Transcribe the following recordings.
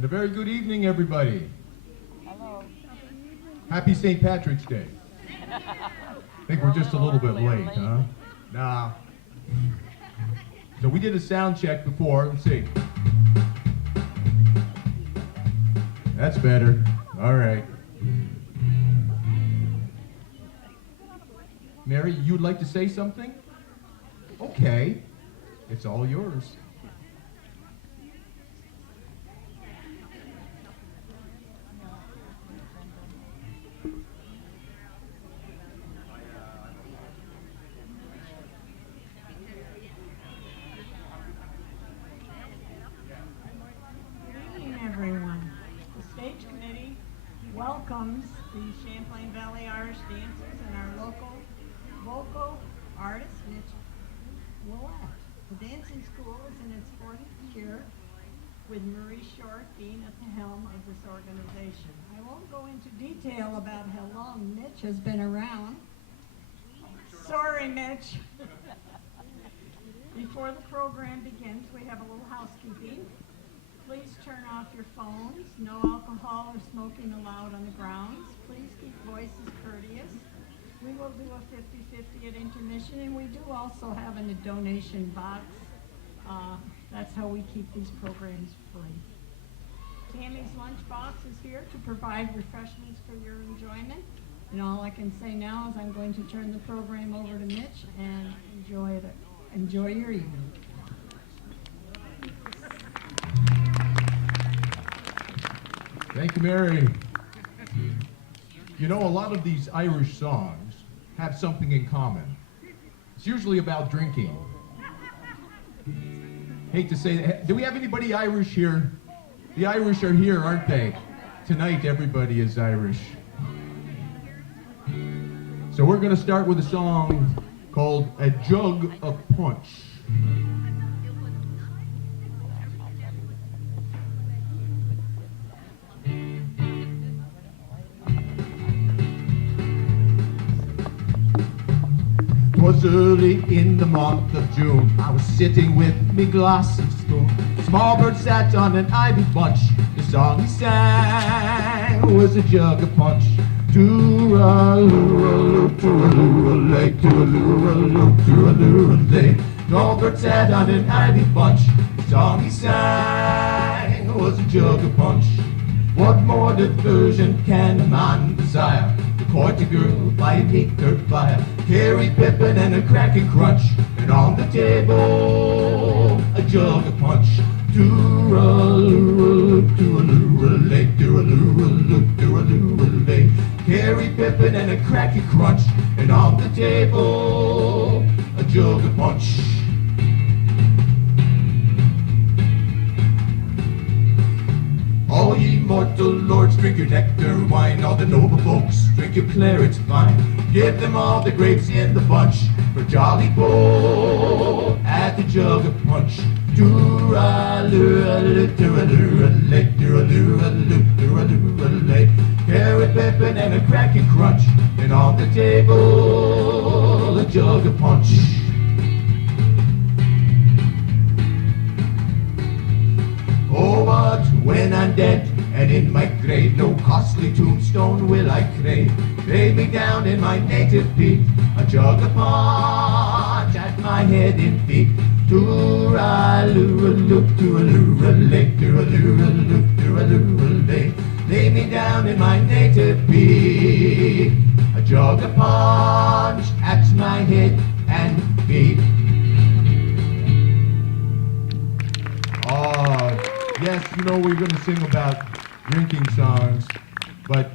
And a very good evening, everybody. Hello. Happy St. Patrick's Day. I think we're just a little bit late, huh? Nah. So we did a sound check before. Let's see. That's better. All right. Mary, you'd like to say something? Okay. It's all yours. Everyone. The stage committee welcomes the Champlain Valley Irish dancers and our local vocal artist, Mitch, Willette. The dancing school is in its 40th year, with Marie Short being at the helm of this organization. I won't go into detail about how long Mitch has been around. Sorry, Mitch. Before the program begins, we have a little housekeeping. Please turn off your phones. No alcohol or smoking allowed on the grounds. Please keep voices courteous. We will do a 50-50 at intermission, and we do also have a donation box. That's how we keep these programs free. Tammy's lunchbox is here to provide refreshments for your enjoyment. And all I can say now is I'm going to turn the program over to Mitch and enjoy your evening. Thank you, Mary. You know, a lot of these Irish songs have something in common. It's usually about drinking. Hate to say that. Do we have anybody Irish here? The Irish are here, aren't they? Tonight, everybody is Irish. So we're going to start with a song called A Jug of Punch. Was early in the month of June. I was sitting with me glass and spoon. Small bird sat on an ivy bunch. The song he sang was a jug of punch. Tooraloo, tooraloo, tooraloo, tooraloo. Small bird sat on an ivy bunch. The song he sang was a jug of punch. What more diversion can a man desire? Court a girl by a peaked fire, Carrie Pippin and a cracking crunch, and on the table a jug of punch. Tooraloo, tooraloo, tooraloo, tooraloo. Carrie Pippin and a cracking crunch, and on the table a jug of punch. All ye mortal lords, drink your nectar wine. All the noble folks, drink your claret fine. Give them all the grapes in the bunch. For jolly Bo at the jug of punch. Tooraloo, tooraloo, tooraloo, tooraloo. Carrot, pippin, and a cracking crunch. And on the table, a jug of punch. Oh, but when I'm dead and in my grave, no costly tombstone will I crave. Lay me down in my native peat, a jug of punch at my head and feet. Tooraloo, tooraloo, tooraloo, tooraloo. Lay me down in my native peat, a jug of punch at my head and feet. Yes, you know we're going to sing about drinking songs, but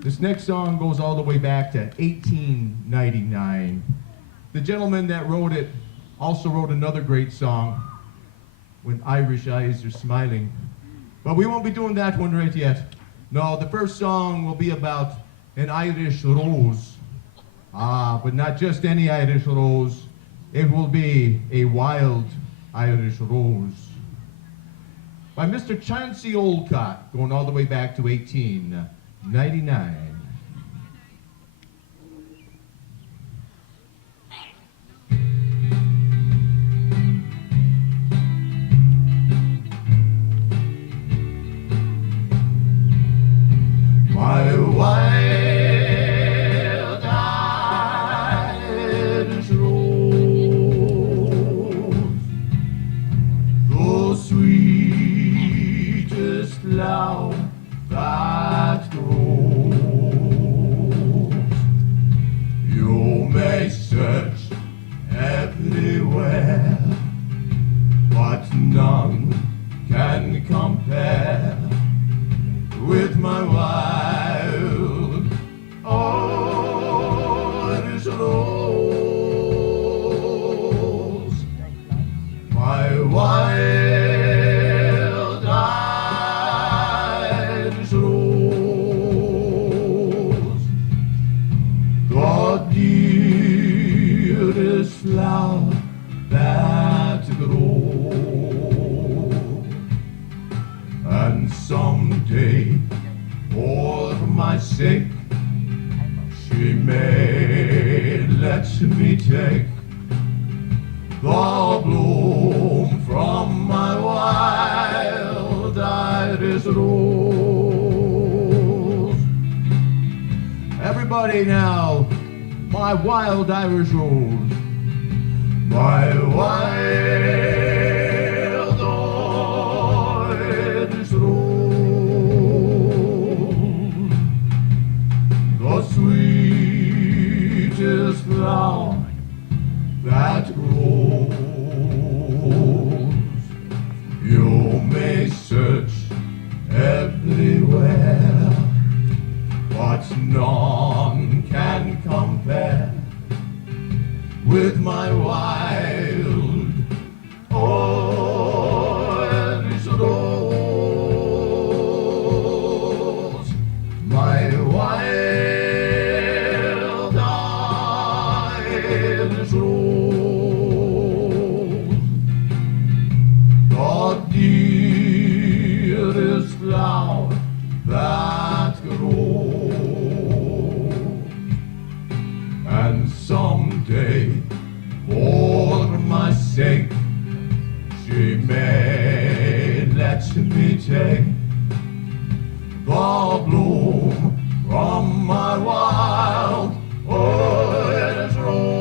this next song goes all the way back to 1899. The gentleman that wrote it also wrote another great song, When Irish Eyes Are Smiling. But we won't be doing that one right yet. No, the first song will be about an Irish rose. But not just any Irish rose. It will be a wild Irish rose. By Mr. Chauncey Olcott, going all the way back to 1899. flower that grows. You may search everywhere, but none can compare with my wild Irish rose. My wild Irish rose, the dearest flower that grows. And someday, for my sake, she may let me take the bloom from my wild Irish rose. Everybody now, my wild Irish rose. My wild Irish rose, the sweetest flower that grows. You may search everywhere, but none can compare with my wild Irish rose. My wild Irish rose, the dearest flower that grows. And someday, for my sake, she may let me take the bloom from my wild Irish rose.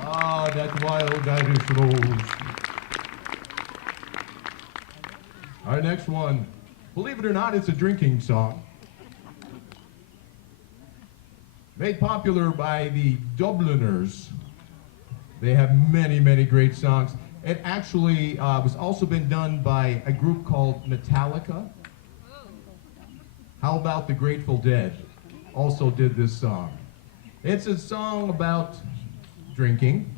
Ah, that wild Irish rose. Our next one, believe it or not, it's a drinking song. Made popular by the Dubliners. They have many, many great songs. It actually was also been done by a group called Metallica. How about the Grateful Dead? Also did this song. It's a song about drinking.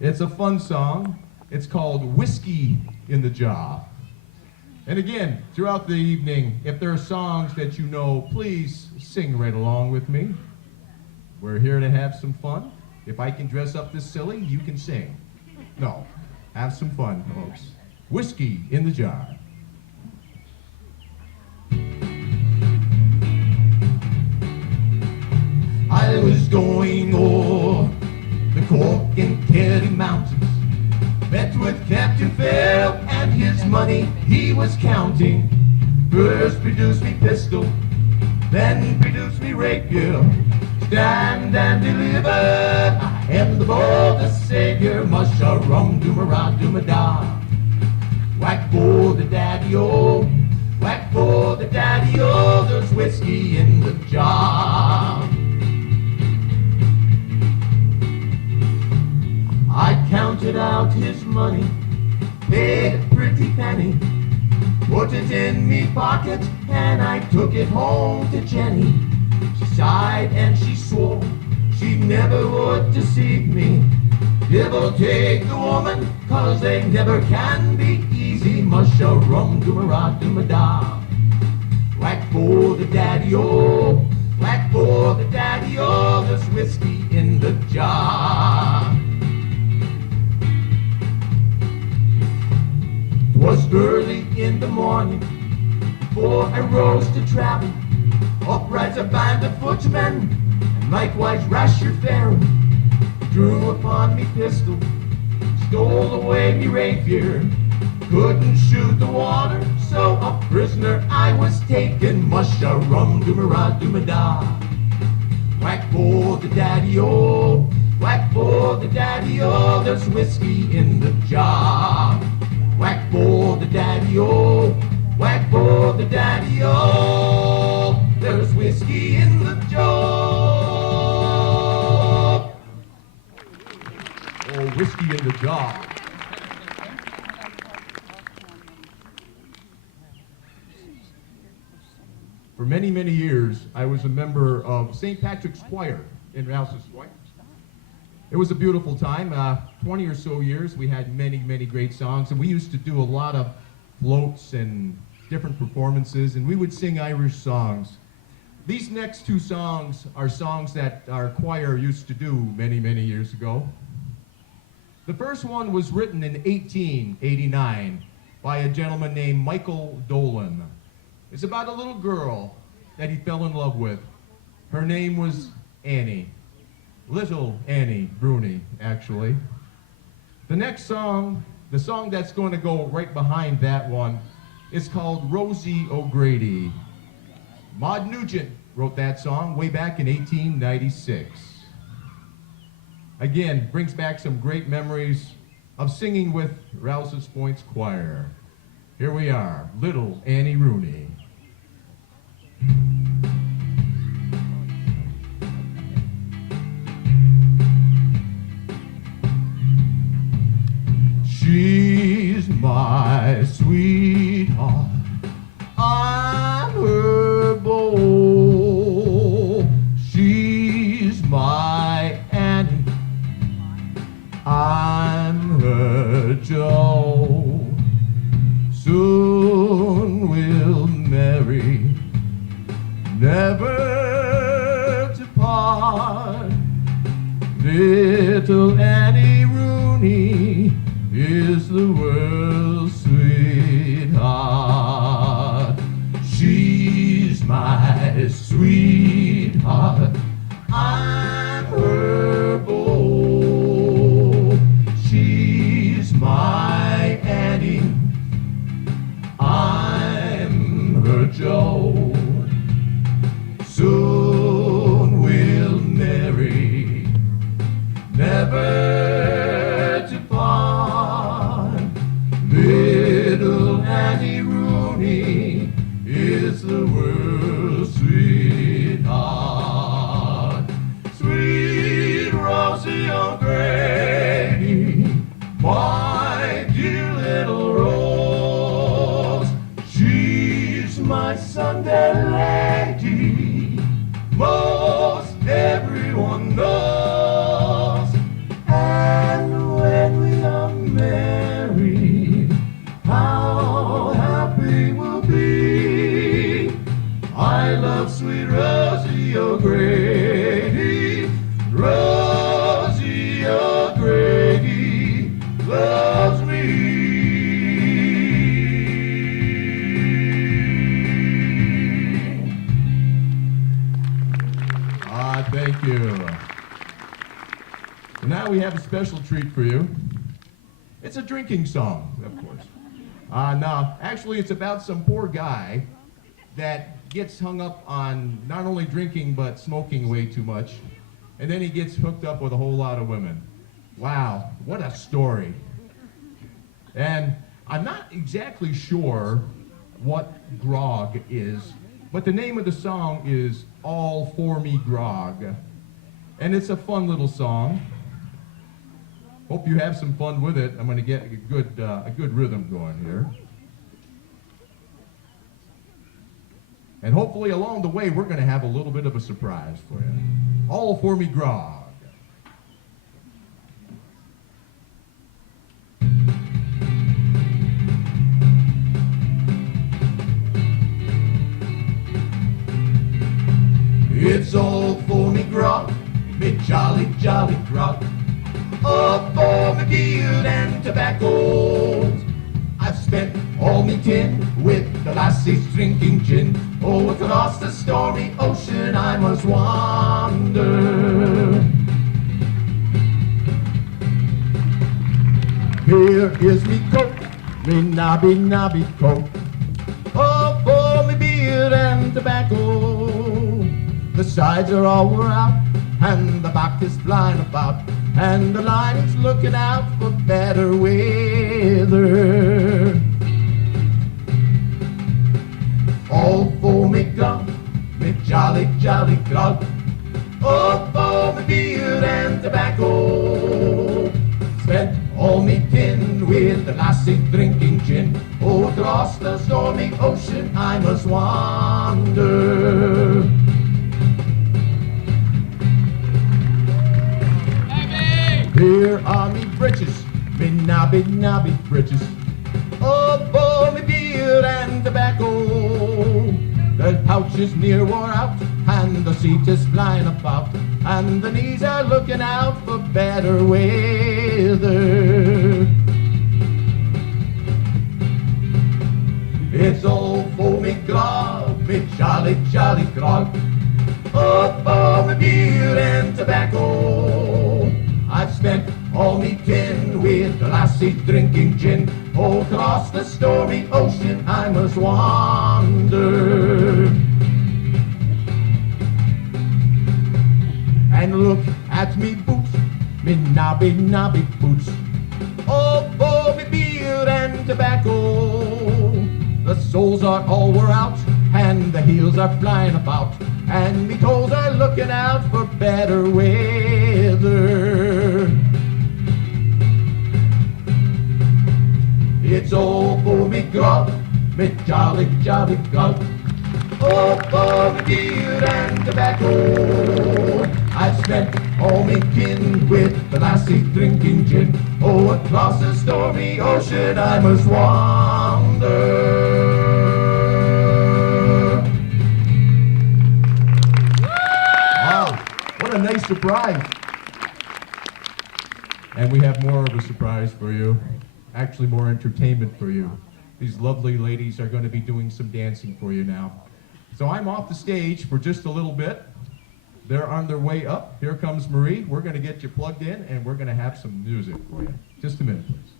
It's a fun song. It's called Whiskey in the Jar. And again, throughout the evening, if there are songs that you know, please sing right along with me. We're here to have some fun. If I can dress up this silly, you can sing. No, have some fun, folks. Whiskey in the Jar. I was going o'er the Cork and Kerry mountains, met with Captain Phil and his money he was counting. First produced me pistol, then produced me rapier. Stand and deliver, I am the boldest savior. Musha rum, doom-a-ra, doom-a-da. Whack for the daddy-o, whack for the daddy-o. There's whiskey in the jar. I counted out his money, paid a pretty penny, put it in me pocket, and I took it home to Jenny. She sighed and she swore she never would deceive me. Devil take the woman, 'cause they never can be easy. Musha rum, doom-a-ra, doom-a-da. Whack for the daddy-o, whack for the daddy-o. There's whiskey in the jar. 'Twas early in the morning, before I rose to travel. Up rides a band of footmen, and likewise Rasher Farron. Drew upon me pistol, stole away me rapier. Couldn't shoot the water, so a prisoner I was taken. Musha rum, doom-a-ra, doom-a-da. Whack for the daddy-o, whack for the daddy-o, there's whiskey in the jar. Whack for the daddy-o, whack for the daddy-o, there's whiskey in the jar. Oh, whiskey in the jar. For many, many years, I was a member of St. Patrick's Choir in Rouses Point. It was a beautiful time. 20 or so years, we had many, many great songs, and we used to do a lot of floats and different performances, and we would sing Irish songs. These next two songs are songs that our choir used to do many, many years ago. The first one was written in 1889 by a gentleman named Michael Dolan. It's about a little girl that he fell in love with. Her name was Annie. Little Annie Rooney, actually. The next song, the song that's going to go right behind that one, is called Rosie O'Grady. Maud Nugent wrote that song way back in 1896. Again, brings back some great memories of singing with Rouses Point's choir. Here we are, Little Annie Rooney. She's my sweetheart, I'm her beau. She's my Annie, I'm her Joe. Soon we'll marry, never to part. Little Annie Rooney is the world's sweetheart. She's my sweetheart, I'm her beau. She's my Annie, I'm her Joe. Soon we'll marry, never to part. Little Annie Rooney is the world's sweetheart. Sweet Rosie O'Grady, my dear little rose. She's my Sunday lady, most everyone knows. And when we are married, how happy we'll be. I love sweet Rosie O'Grady. Rosie O'Grady loves me. Thank you. Now we have a special treat for you. It's a drinking song, of course. No, actually it's about some poor guy that gets hung up on not only drinking but smoking way too much, and then he gets hooked up with a whole lot of women. Wow, what a story. And I'm not exactly sure what grog is, but the name of the song is All For Me Grog. And it's a fun little song. Hope you have some fun with it. I'm going to get a good rhythm going here. And hopefully along the way, we're going to have a little bit of a surprise for you. All For Me Grog. It's all for me grog, me jolly, jolly grog. All for me beer and tobacco. I've spent all me tin with the lassies drinking gin. Oh, across the stormy ocean I must wander. Here is me coat, me nobby, nobby coat. Oh, for me beer and tobacco. The sides are all wore out, and the back is flying about, and the line is looking out for better weather. All for me gum, me jolly, jolly grog. Oh, for me beer and tobacco. Spent all me tin with the lassie drinking gin. Oh, across the stormy ocean I must wander. Here are me britches, me nobby, nobby britches. Oh, for me beer and tobacco. The pouch is near wore out, and the seat is flying about, and the knees are looking out for better weather. It's all for me grog, me jolly, jolly grog. Oh, for me beer and tobacco. I've spent all me tin with the lassie drinking gin. Oh, across the stormy ocean I must wander. And look at me boots, me nobby, nobby boots. Oh, for me beer and tobacco. The soles are all wore out, and the heels are flying about, and me toes are looking out for better weather. It's all for me grog, me jolly, jolly grog. Oh, for me beer and tobacco. I've spent all me kin with the lassie drinking gin. Oh, across the stormy ocean I must wander. Wow, what a nice surprise. And we have more of a surprise for you. Actually, more entertainment for you. These lovely ladies are going to be doing some dancing for you now. So I'm off the stage for just a little bit. They're on their way up. Here comes Marie. We're going to get you plugged in, and we're going to have some music for you. Just a minute, please.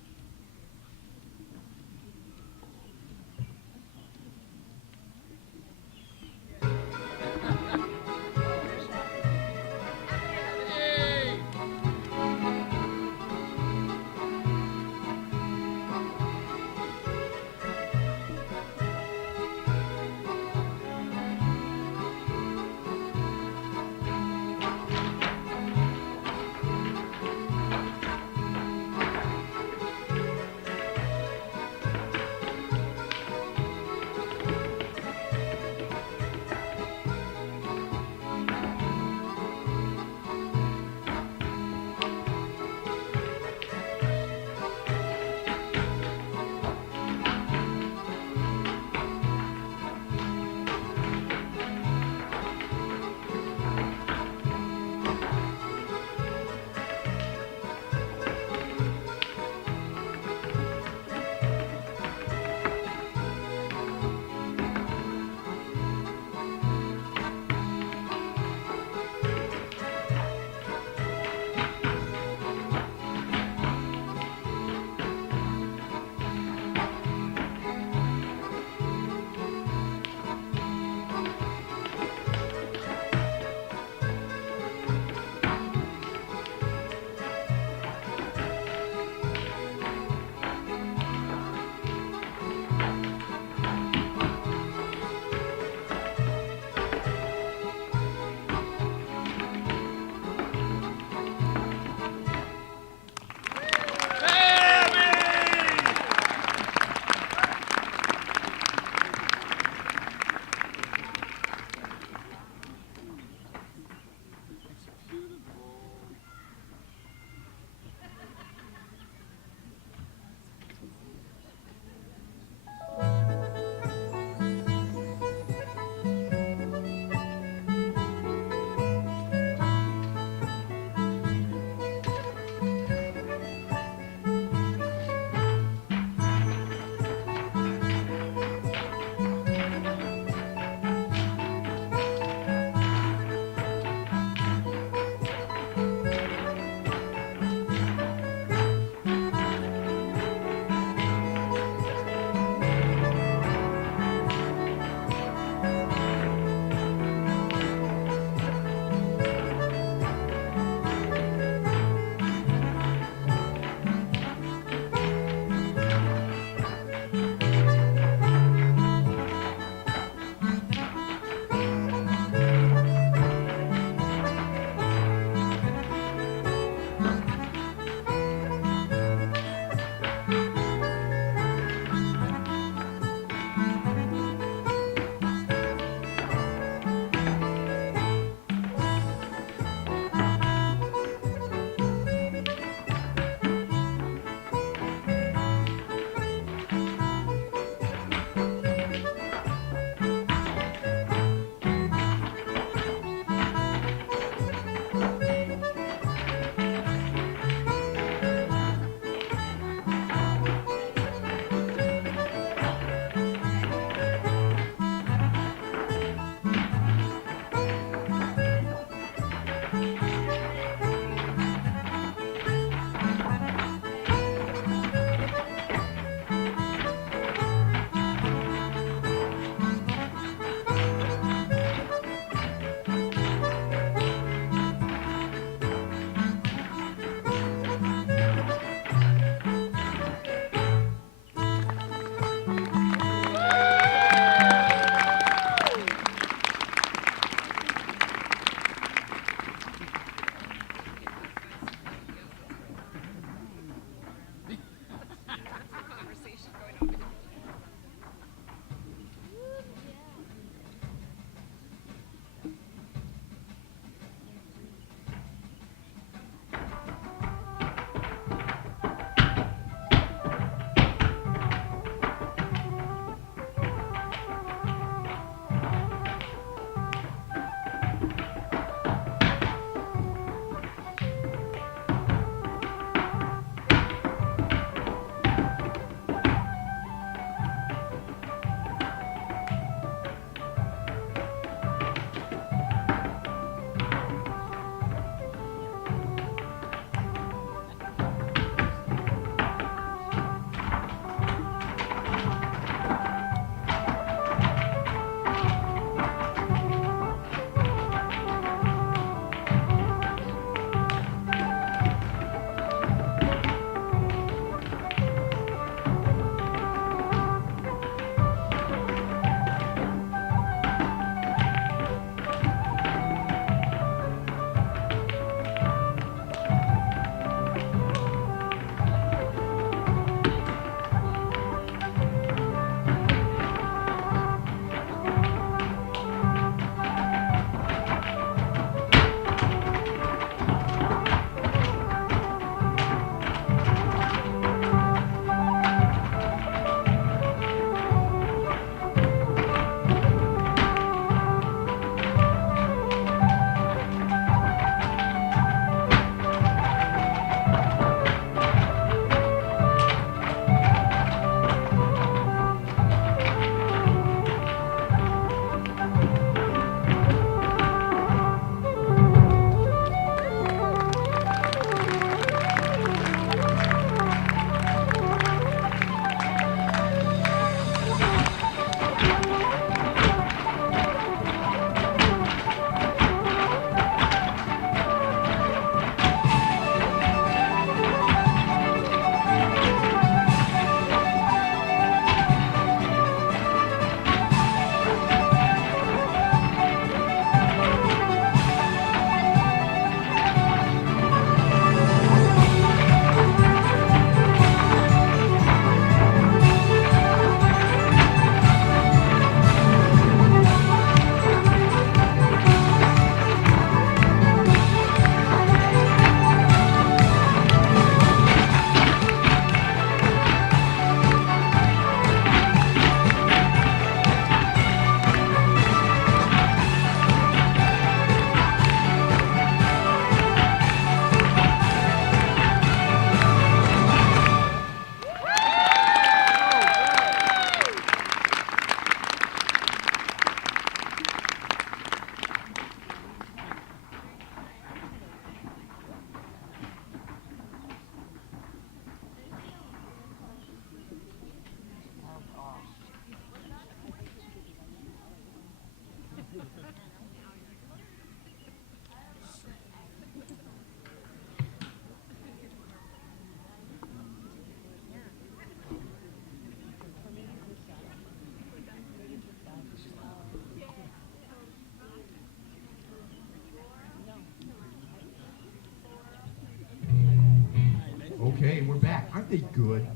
Okay, we're back. Aren't they good?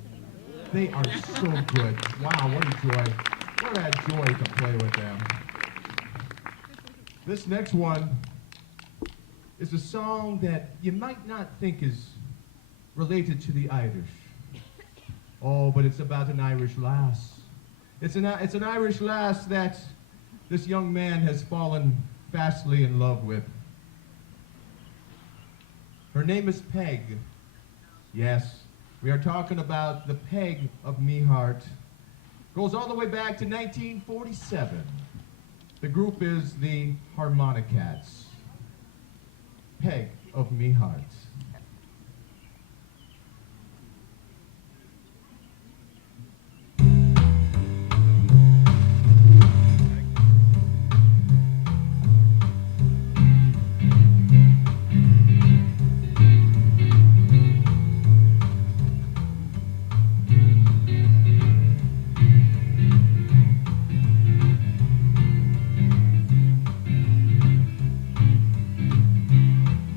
They are so good. Wow, what a joy. What a joy to play with them. This next one is a song that you might not think is related to the Irish. Oh, but it's about an Irish lass. It's an Irish lass that this young man has fallen fastly in love with. Her name is Peg. Yes, we are talking about the Peg of Me Heart. Goes all the way back to 1947. The group is the Harmonicats. Peg of Me Heart.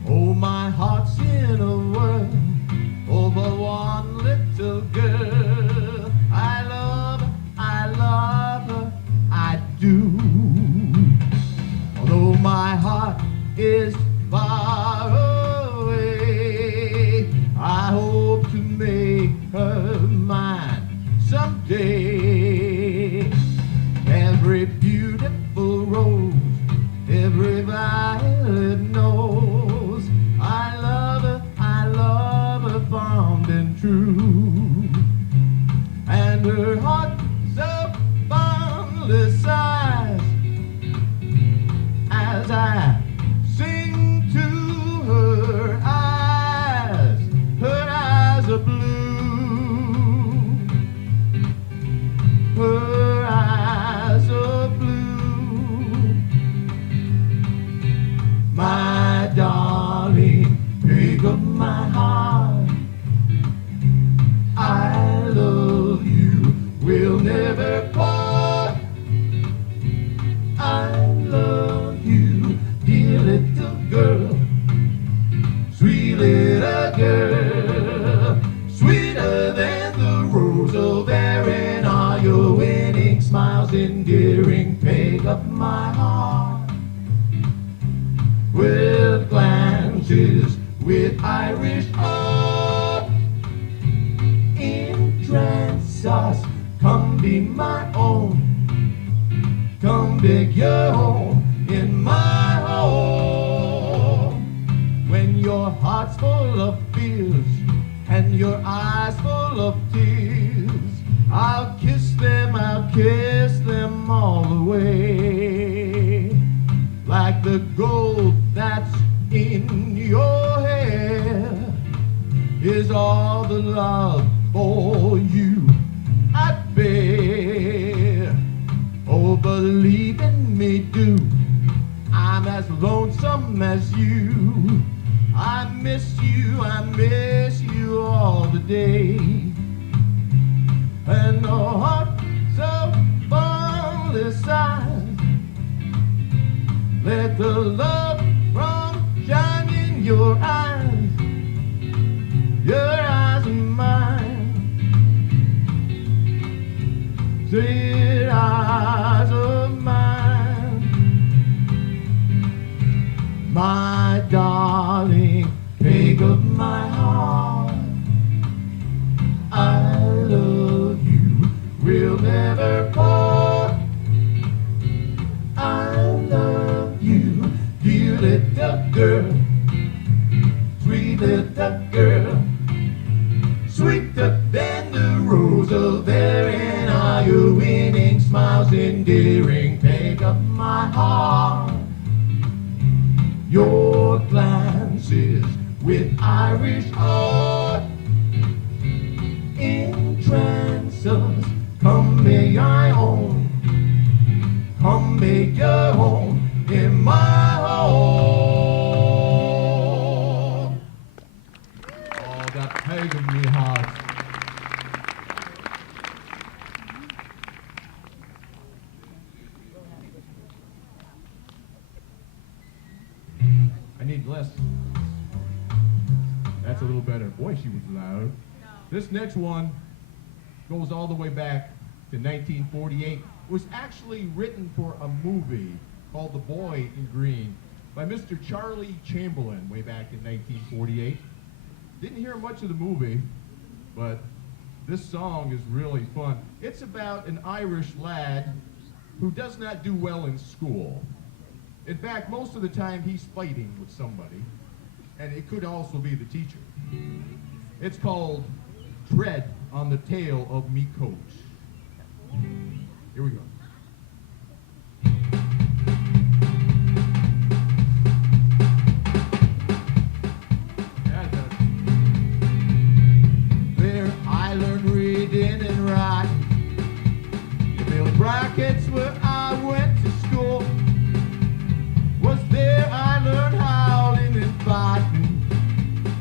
Oh, my heart's in a whirl over one little girl. I love her, I do. Although my heart is far away, I hope to make her mine someday. Every beautiful rose, every violet knows I love her fond and true. And her heart so fondly sighs as I sing to her eyes are blue. Her eyes are blue. My darling, pig of my heart, I love you, we'll never part. I love you, dear little girl, sweet little girl, sweeter than the rose of Erin are your winning smiles, endearing peg of my heart. With glances, with Irish art, entrance us, come be my own, come dig your home in my home. When your heart's full of fears and your eyes full of tears, I'll kiss them all the way. Like the gold that's in your hair is all the love for you I bear. Oh, believe in me, do, I'm as lonesome as you. I miss you all the day. And the heart so fondly sighs, let the love from shine in your eyes and mine. Sweet eyes of mine. My darling, pig of my heart, I love you, we'll never part. I love you, dear little girl, sweet little girl, sweeter than the rose of Erin are your winning smiles, endearing peg of my heart. Your glances with Irish art entrance us, come may I own, come make your home in my home. Oh, that peg of me heart. I need less. That's a little better. Boy, she was loud. This next one goes all the way back to 1948. It was actually written for a movie called The Boy in Green by Mr. Charlie Champlain way back in 1948. Didn't hear much of the movie, but this song is really fun. It's about an Irish lad who does not do well in school. In fact, most of the time he's fighting with somebody, and it could also be the teacher. It's called Tread on the Tail of Me Coat. Here we go. There I learned reading and writing. The mill brackets where I went to school. Was there I learned howling and fighting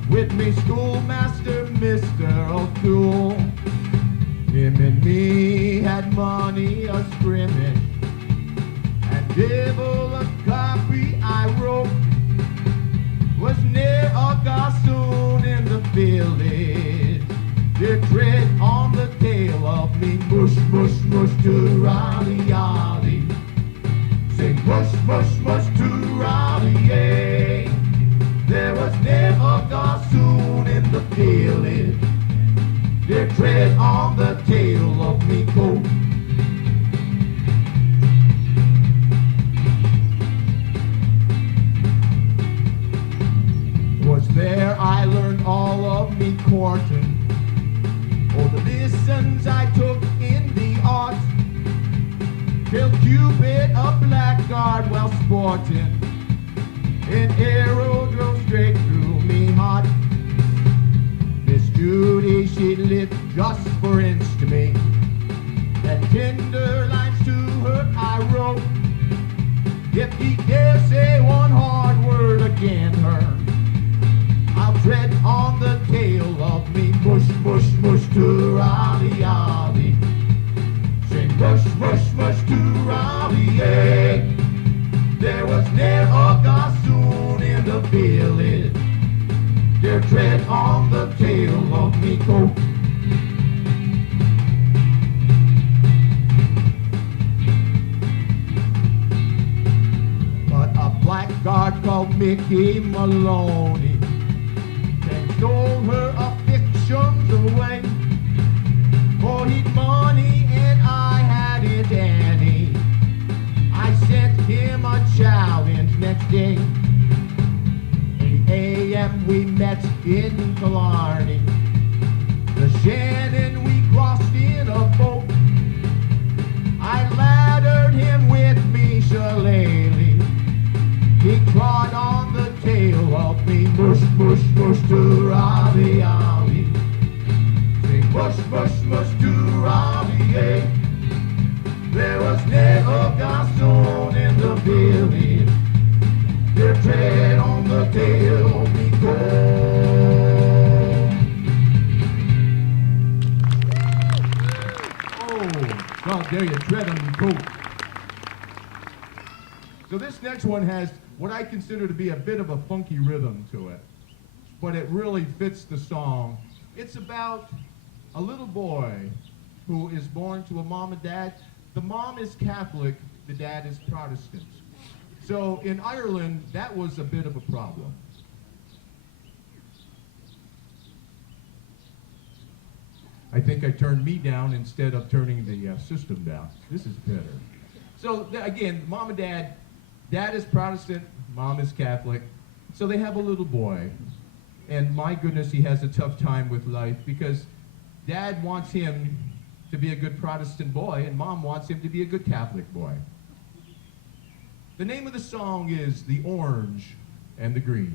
with me schoolmaster, Mr. O'Toole. Him and me had money a scrimmage, and devil a copy I wrote. Was near a gossoon in the village. They tread on the tail of me, mush, mush, mush, to Raleigh. Sing mush, mush, mush, to Raleigh. There was never a gossoon in the village. They tread on the tail of me coat. Was there I learned all of me courting. All the lessons I took in the arts. Till Cupid a blackguard while sporting. An arrow drove straight through me heart. Miss Judy, she lived just for inch to me. And tender lines to her I wrote. If he dare say one hard word again her, I'll tread on the tail of me, mush, mush, mush, to Raleigh. Sing mush, mush, mush, to Raleigh. There was ne'er a gossoon in the village. There tread on the tail of me coat. But a blackguard called Mickey Maloney and stole her affections away. For he'd money and I had it Annie. I sent him a challenge next day. 8 a.m. we met in Killarney. The Shannon we crossed in a boat. I laddered him with me shillelagh. He trod on the tail of me, mush, mush, mush, to Raleigh. Sing mush, mush, mush, to Raleigh. There was never a gossoon in the village. There tread on the tail of me go. Oh, God dare you tread on your coat. So this next one has what I consider to be a bit of a funky rhythm to it, but it really fits the song. It's about a little boy who is born to a mom and dad. The mom is Catholic, the dad is Protestant. So in Ireland, that was a bit of a problem. I think I turned me down instead of turning the system down. This is better. So again, mom and dad is Protestant, mom is Catholic. So they have a little boy. And my goodness, he has a tough time with life because dad wants him to be a good Protestant boy, and mom wants him to be a good Catholic boy. The name of the song is The Orange and the Green.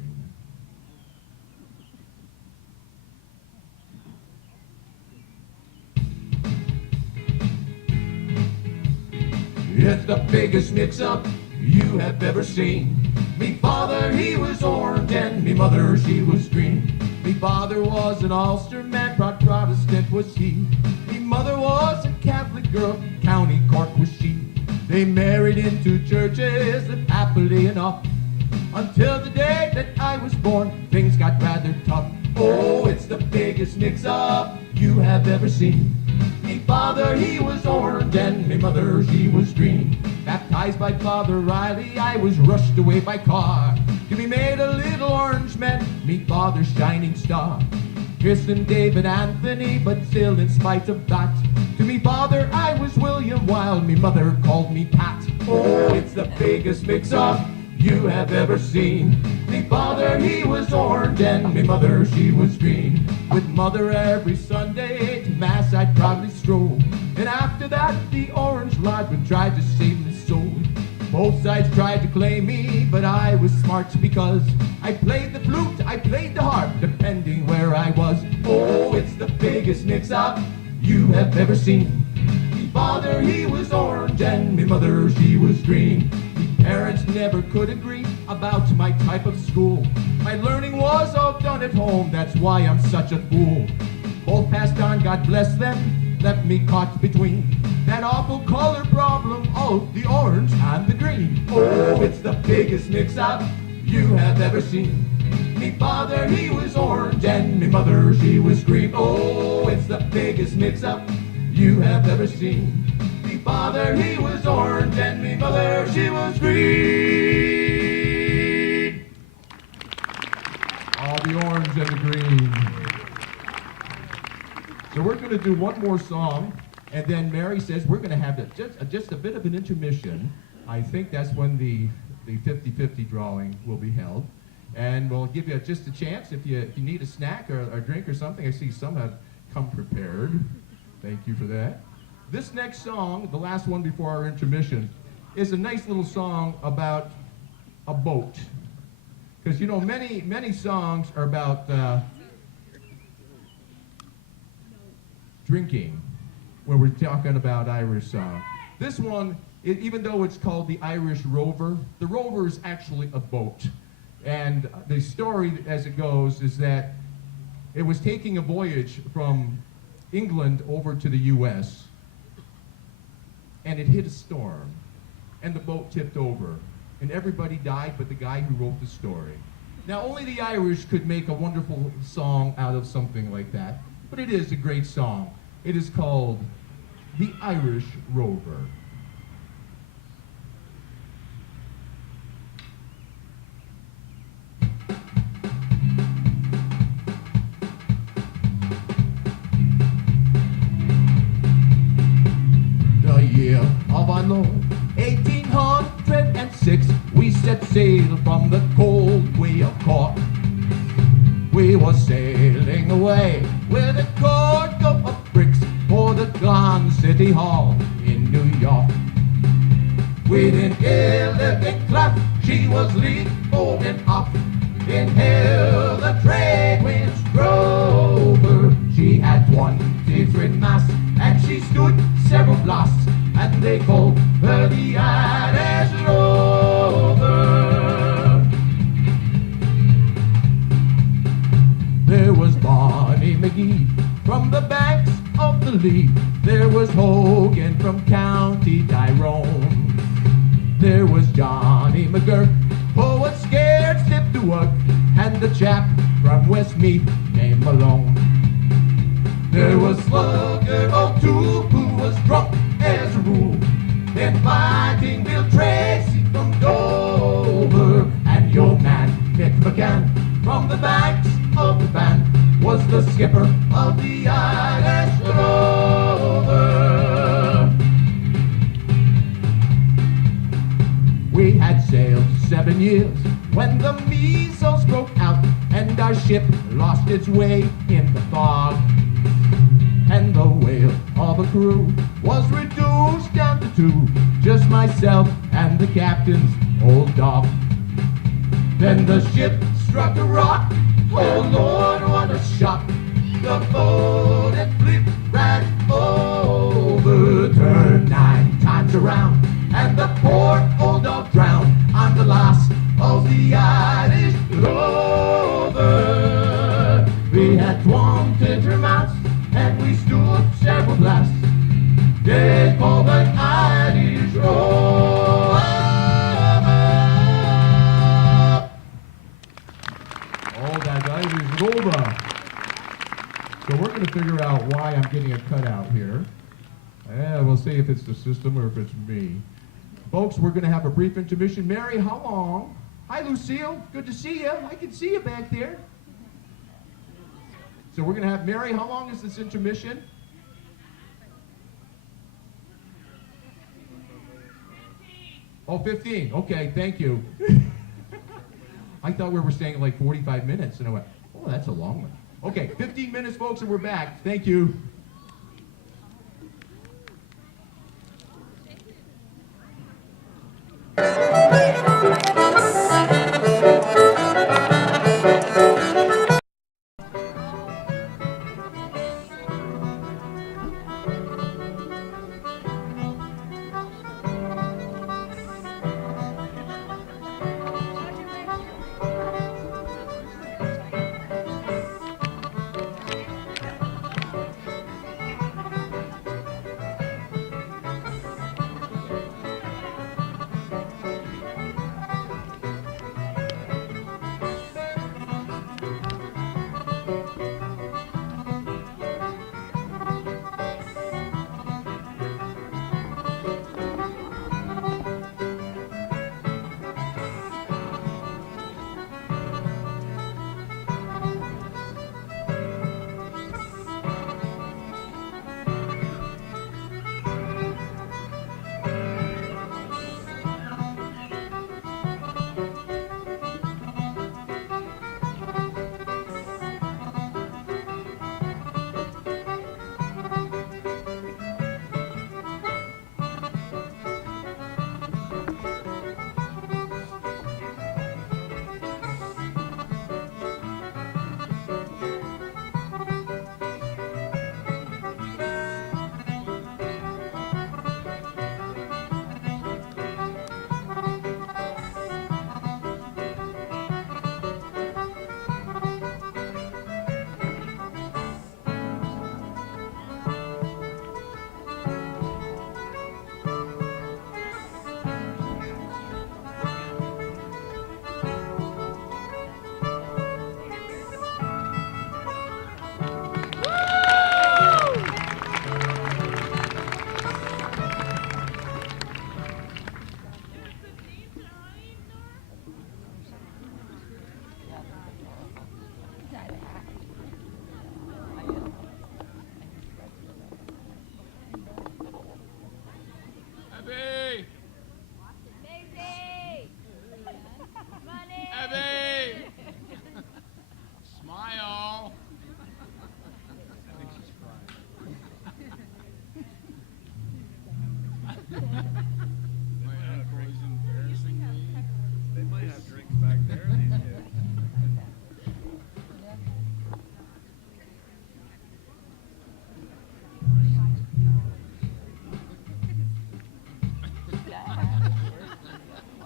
It's the biggest mix-up you have ever seen. Me father, he was orange, and me mother, she was green. Me father was an Ulster man, Protestant was he. Me mother was a Catholic girl, County Cork was she. They married into churches, lived happily enough, until the day that I was born, things got rather tough. Oh, mix-up you have ever seen. Me father, he was orange, and me mother, she was green. Baptized by Father Riley, I was rushed away by car to be made a little orange man, me father's shining star. Christened David Anthony, but still in spite of that, to me father I was William, while me mother called me Pat. Oh, it's the biggest mix-up you have ever seen. Me father, he was orange, and me mother, she was green. With mother every Sunday to mass I'd proudly stroll, and after that the orange lad would try to save me soul. Both sides tried to claim me, but I was smart because I played the flute, I played the harp, depending where I was. Oh, it's the biggest mix-up you have ever seen. Me father, he was orange, and me mother, she was green. Me parents never could agree about my type of school. My learning was all done at home, that's why I'm such a fool. Both passed on, God bless them, left me caught between that awful color problem of the orange and the green. Oh, it's the biggest mix-up you have ever seen. Me father, he was orange, and me mother, she was green. Oh, it's the biggest mix-up you have ever seen. Me father, he was orange, and me mother, she was green. All the orange and the green. So we're going to do one more song, and then Mary says we're going to have just a bit of an intermission. I think that's when the 50-50 drawing will be held. And we'll give you just a chance if you need a snack or a drink or something. I see some have come prepared. Thank you for that. This next song, the last one before our intermission, is a nice little song about a boat. Because, you know, many songs are about drinking, when we're talking about Irish song. This one, even though it's called the Irish Rover, the Rover is actually a boat. And the story as it goes is that it was taking a voyage from England over to the US, and it hit a storm, and the boat tipped over, and everybody died but the guy who wrote the story. Now, only the Irish could make a wonderful song out of something like that, but it is a great song. It is called The Irish Rover. The year of our Lord, 1806, we set sail from the cold Quay of Cork. We were sailing away with a cargo of bricks for the Glen City Hall in New York. Within 11 o'clock, she was leaning up. In hell the trade winds drove her. She had 23 masts, and she stood several blasts, and they called her the Irish Rover. There was Barney McGee from the banks of the Lee. There was Hogan from County Tyrone. There was Johnny McGurk, who was scared stiff to work, and the chap from Westmeath came along. There was Slugger O'Toole, who was drunk as a rule. Then Fighting Bill Tracy from Dover, and your man Mitch McCann from the banks of the Bann was the skipper of the Irish Rover. We had sailed 7 years when the measles broke out, and our ship lost its way in the fog. And the whale of a crew was reduced down to 2, just myself and the captain's old dog. Then the ship struck a rock, oh Lord, what a shock. The boat had flipped right over, turned 9 times around, and the poor old dog drowned on the last of the Irish Rover. We had 23 mounts, and we stood several blasts. They called the Irish Rover. Oh, that Irish Rover. So we're going to figure out why I'm getting a cutout here. And we'll see if it's the system or if it's me. Folks, we're going to have a brief intermission. Mary, how long? Hi, Lucille. Good to see you. I can see you back there. So we're going to have Mary. How long is this intermission? Oh, 15. Okay, thank you. I thought we were staying like 45 minutes, and I went, oh, that's a long one. Okay, 15 minutes, folks, and we're back. Thank you.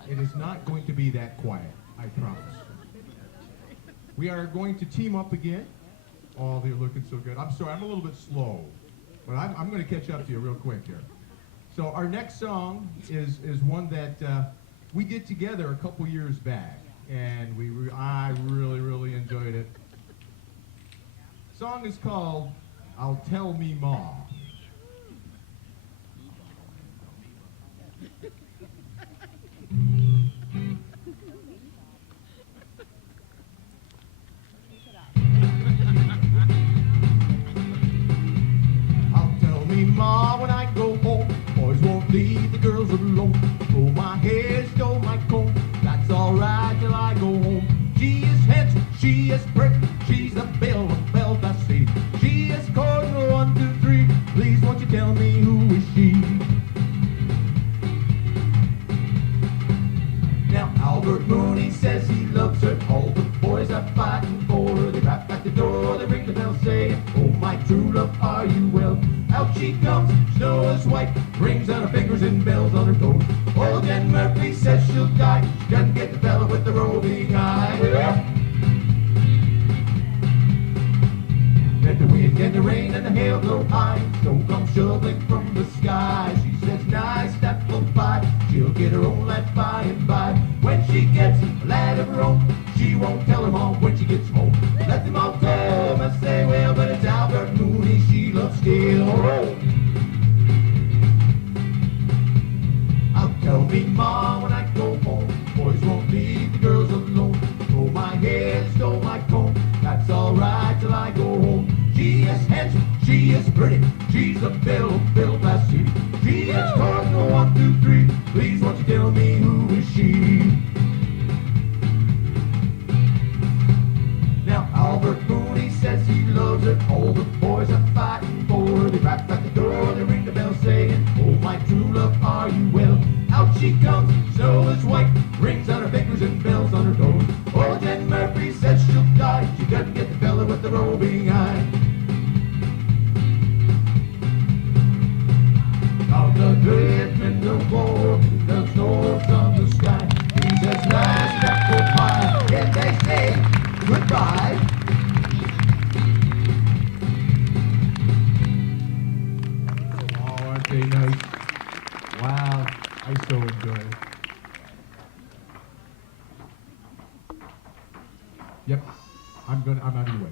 It is not going to be that quiet, I promise. We are going to team up again. Oh, they're looking so good. I'm sorry, I'm a little bit slow, but I'm going to catch up to you real quick here. So our next song is one that we did together a couple years back, and I really enjoyed it. The song is called "I'll Tell Me Ma." Ma, when I go home, boys won't leave the girls alone. Throw my hair, stole my comb, that's alright till I go home. She is handsome, she is pretty, she's the belle of Belfast City. She is cardinal 1, 2, 3, please won't you tell me who is she? Now Albert Mooney says he loves her, all the boys are fighting for her. They rap at the door, they ring the bell saying, oh my true love, are you well? Out she comes, snow is white, rings on her fingers and bells on her toes. Old Jen Murphy says she'll die, she doesn't get the fella with the roving eye. Let the wind and the rain and the hail blow high, snow comes shoveling from the sky. She says nice apple pie, she'll get her own lad by and by. When she gets a lad of her own, she won't tell her mom when she gets home. Let them all come and say, well, but it's Albert till I go home. She is handsome, she is pretty, she's a Bill Class C. She is Cardinal 1, 2, 3. Please won't you tell me who is she? Now Albert Mooney says he loves her. All the boys are fighting for her. They rap at the door, they ring the bell saying, oh my true love, are you well? Out she comes, snow is white, rings on her fingers and bells on her toes. Oh, Jen Murphy says she'll die. She doesn't get the fella with the roving eye. Now the great men of war, the snow from the sky. He says last apple pie, and they say goodbye. Oh, aren't they nice? Wow, I so enjoy it. Yep, I'm out of your way.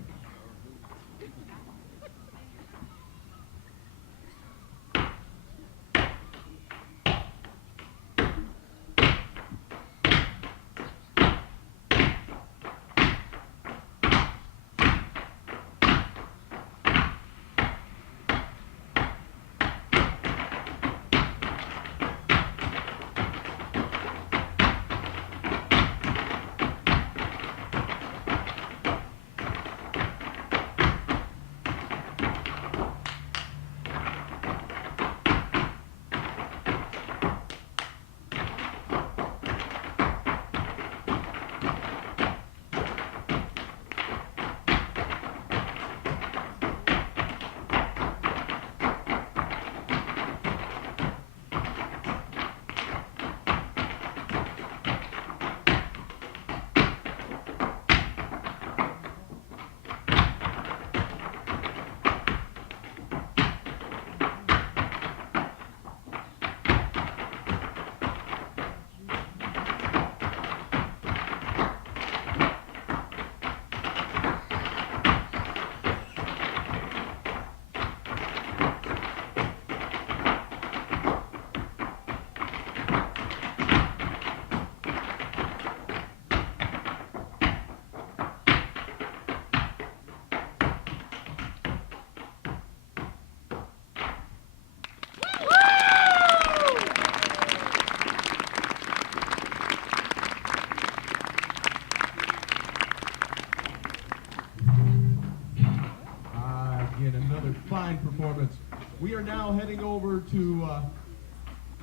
Fine performance. We are now heading over to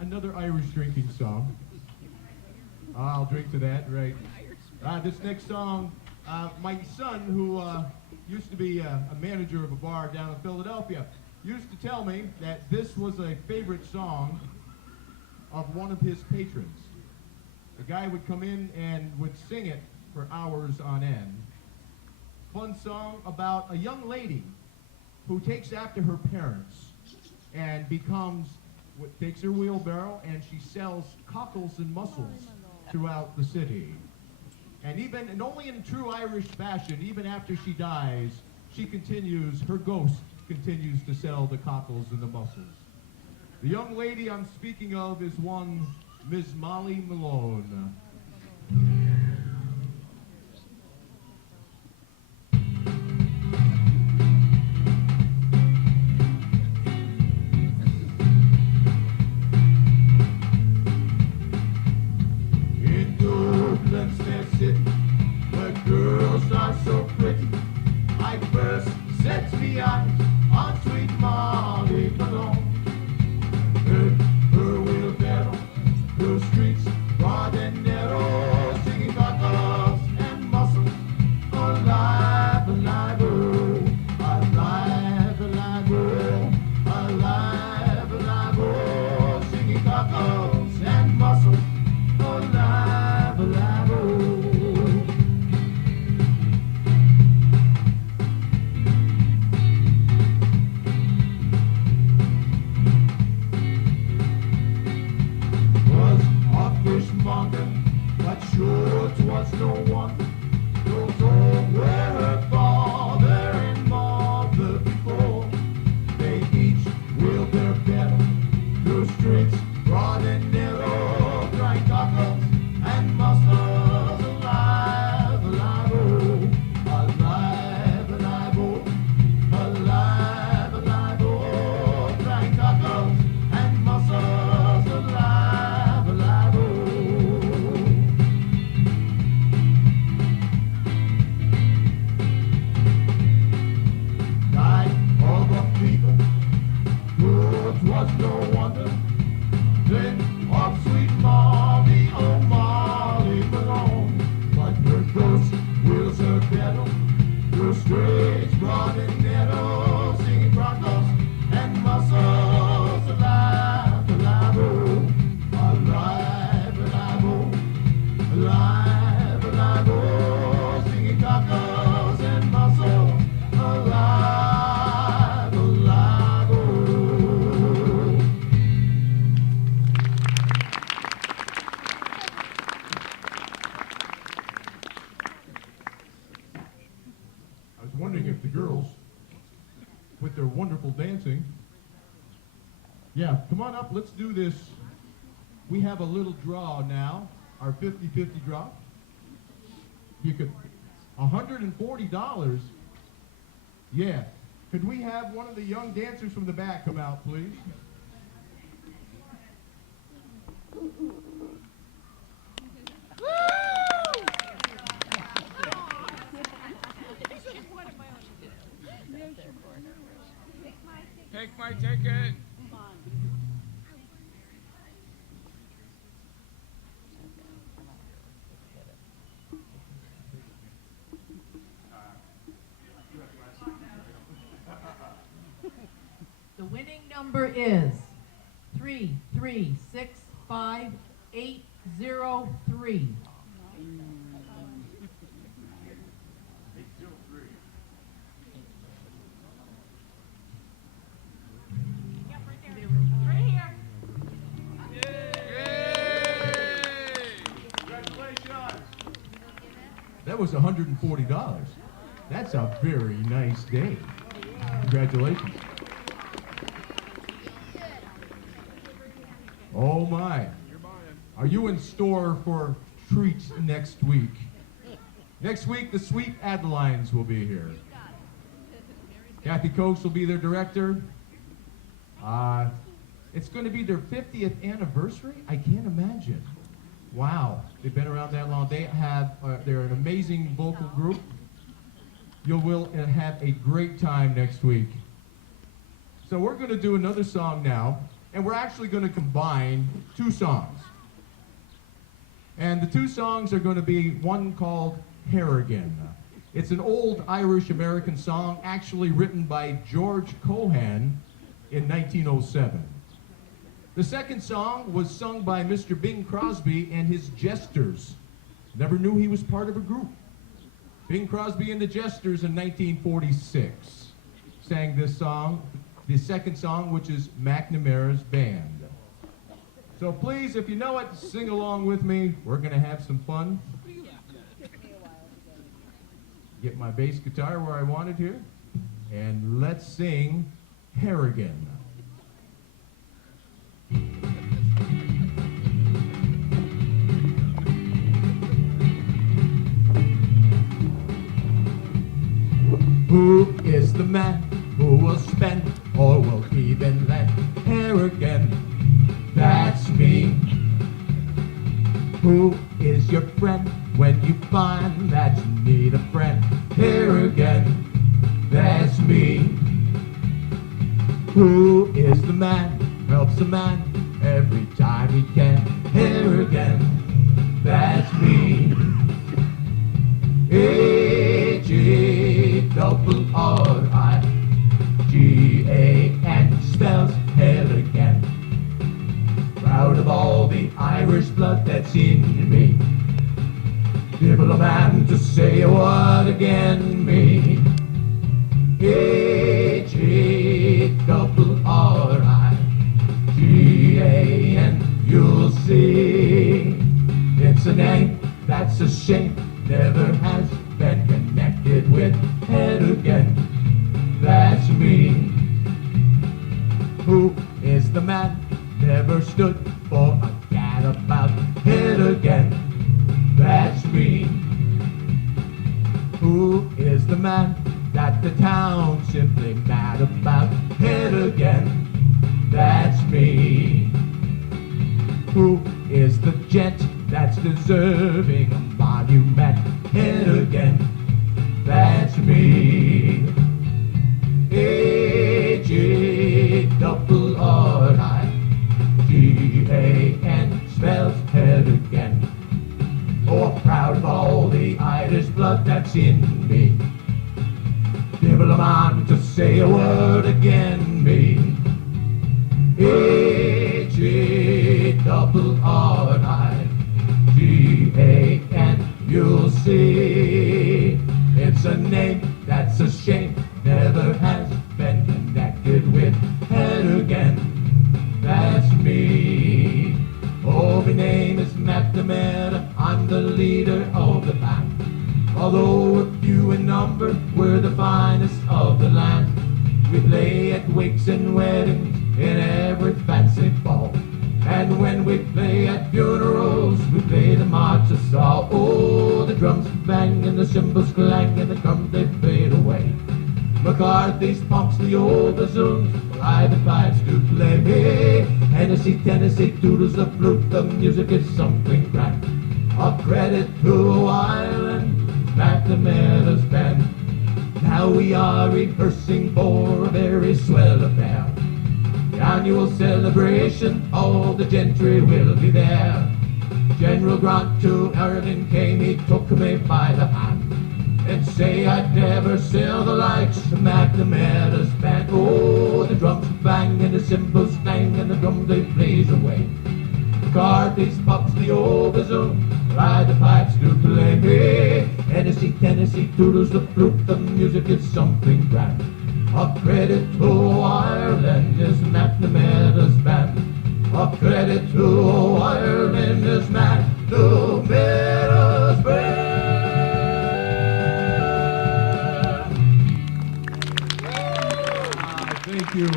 another Irish drinking song. I'll drink to that, right? This next song, my son, who used to be a manager of a bar down in Philadelphia, used to tell me that this was a favorite song of one of his patrons. The guy would come in and would sing it for hours on end. Fun song about a young lady who takes after her parents and takes her wheelbarrow and she sells cockles and mussels throughout the city. And only in true Irish fashion, even after she dies, her ghost continues to sell the cockles and the mussels. The young lady I'm speaking of is one Miss Molly Malone. was no wonder. Then off sweet Molly, oh Molly Malone. But her ghost wills her pedal, her straight broad and narrow, singing crocos and muscles alive, alive, oh, alive, alive, oh, alive, alive, oh, singing crocos and muscles alive, alive, oh. I was wondering if the girls, with their wonderful dancing, yeah, come on up, let's do this. We have a little draw now, our 50-50 draw. You could, $140. Yeah. Could we have one of the young dancers from the back come out, please? Take my ticket. The winning number is 3365803. That was $140. That's a very nice day. Congratulations. Oh my. Are you in store for treats next week? Next week, the Sweet Adelines will be here. Kathy Coates will be their director. It's going to be their 50th anniversary? I can't imagine. Wow, they've been around that long. They're an amazing vocal group. You will have a great time next week. So we're going to do another song now, and we're actually going to combine two songs. And the two songs are going to be one called Harrigan. It's an old Irish-American song, actually written by George Cohan in 1907. The second song was sung by Mr. Bing Crosby and his Jesters. Never knew he was part of a group. Bing Crosby and the Jesters in 1946 sang this song, the second song, which is McNamara's Band. So please, if you know it, sing along with me. We're going to have some fun. Get my bass guitar where I want it here. And let's sing Harrigan. Who is the man who will spend or will even lend Harrigan? That's me. Who is your friend when you find that you need a friend? Harrigan, that's me. Who is the man who helps a man every time he can? Harrigan, that's me. H-E-R-R-I-G-A-N spells Harrigan. Proud of all the Irish blood that's in me. Give a man to say a word again me. H-E-R-R-I-G-A-N. You'll see it's a name that's a shame never has been connected with Harrigan. That's me. Who is the man never stood for a gadabout? Harrigan, that's me. Who is the man that the town simply mad about? Harrigan, that's me. Who is the gent that's deserving a monument? Harrigan, that's me. H-E-R-R-I-G-A-N. to say a word again, me. H-E-double-R-I-G-A-N, you'll see. It's a name that's a shame, never has been connected with head again. That's me. Oh, my name is McNamara, I'm the leader of the band. Although we're few in number, we're the finest of the land. We play at wakes and weddings, in every fancy ball. And when we play at funerals, we play the march of Saul. Oh, the drums bang and the cymbals clang and the drums they fade away. McCarthy's pumps the old bassoons, while I the pipes do play. Hey, Tennessee, Tennessee toodles the flute, the music is something grand. All credit to Ireland, McNamara's band. Now we are rehearsing for a very swell affair. The annual celebration, all the gentry will be there. General Grant to Ireland came, he took me by the hand and say I'd never sell the likes of McNamara's band. Oh, the drums bang and the cymbals clang and the drum they blaze away. McCarthy's pops the old bassoon, ride the pipes to play. Hey, Tennessee, Tennessee toodles the flute, the music is something grand. All credit to Ireland is McNamara's band. All credit to Ireland is McNamara's band. Thank you.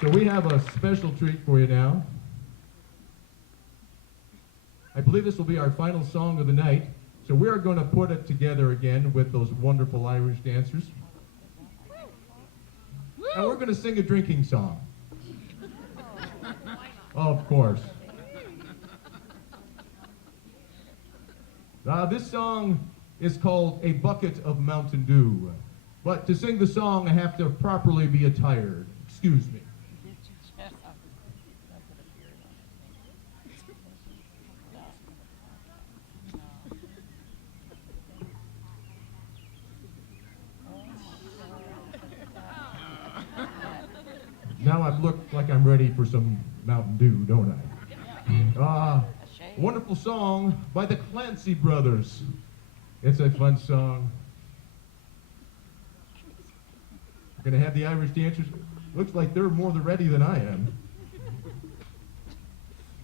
So we have a special treat for you now. I believe this will be our final song of the night. So we are going to put it together again with those wonderful Irish dancers. And we're going to sing a drinking song. Of course. This song is called A Bucket of Mountain Dew. But to sing the song, I have to properly be attired. Excuse me. Now I look like I'm ready for some Mountain Dew, don't I? Wonderful song by the Clancy Brothers. It's a fun song. We're going to have the Irish dancers. Looks like they're more ready than I am.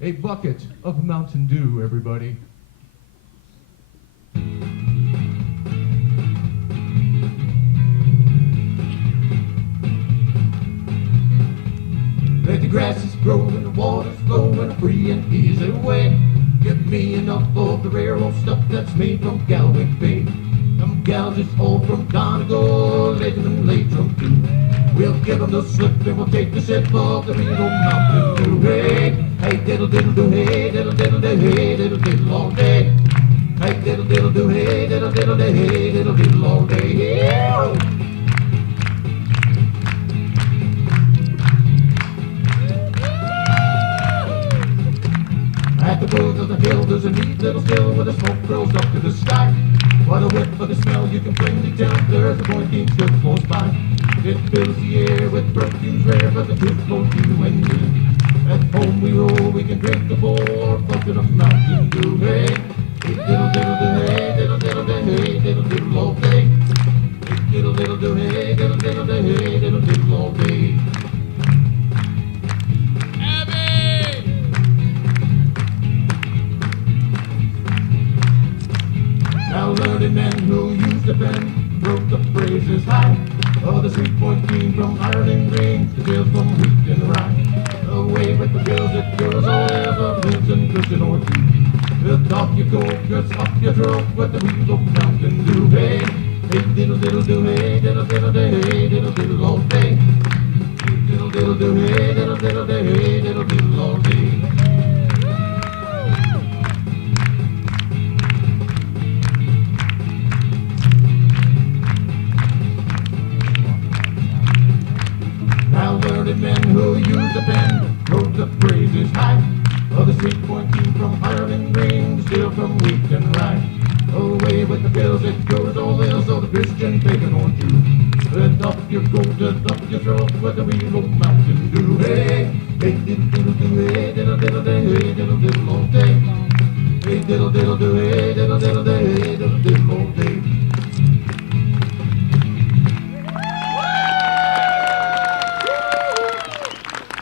A bucket of Mountain Dew, everybody. Let the grasses grow and the waters flow in a free and easy way. Give me enough of the rare old stuff that's made from Galway Bay. Them gals is all from Donegal, later and later on too. We'll give them the slip and we'll take the sip of the real old Mountain Dew. Hey, hey diddle diddle do, hey diddle diddle do, hey diddle diddle all day. Hey diddle diddle do, hey diddle diddle do, hey diddle diddle all day. Yeah. At the foot of the hill there's a neat little still where the smoke curls up to the sky. What a whiff of the smell you can plainly tell there's a boy king still close by. It fills the air with perfumes rare, but the truth flows you and me. At home we roll, we can drink the full bucket of Mountain Dew. Hey, hey diddle diddle do, hey diddle diddle do, hey diddle diddle all day. Hey diddle diddle do, hey diddle diddle do, hey diddle diddle all day. Now learned men who used the pen wrote the phrases high. Oh, the Rouses Point team from Ireland brings the tales from wheat and rye. Away with the girls that girls all ever lives and cushion or two. They'll talk your coat, dress up your throat with the wheat of Mountain Dew. Hey, hey diddle diddle do, hey diddle diddle do, hey diddle diddle all day. Diddle diddle do, hey diddle diddle do, hey diddle diddle all day. Men who use the pen wrote the phrases high. Oh, the Rouses Point team from Ireland brings still from wheat and rye. Away with the pills, it goes all ill, so the Christian pagan or Jew. go just up your throat, what do we go mountain do? Hey, hey, diddle do, hey, diddle diddle day, hey, diddle diddle all day. Hey, diddle diddle do, hey, diddle diddle day, hey, diddle diddle all day.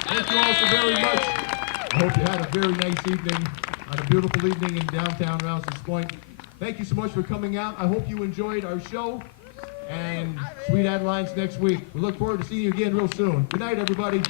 Thank you all so very much. I hope you had a very nice evening, on a beautiful evening in downtown Rouses Point. Thank you so much for coming out. I hope you enjoyed our show. And Sweet Adeline's next week. We look forward to seeing you again real soon. Good night, everybody.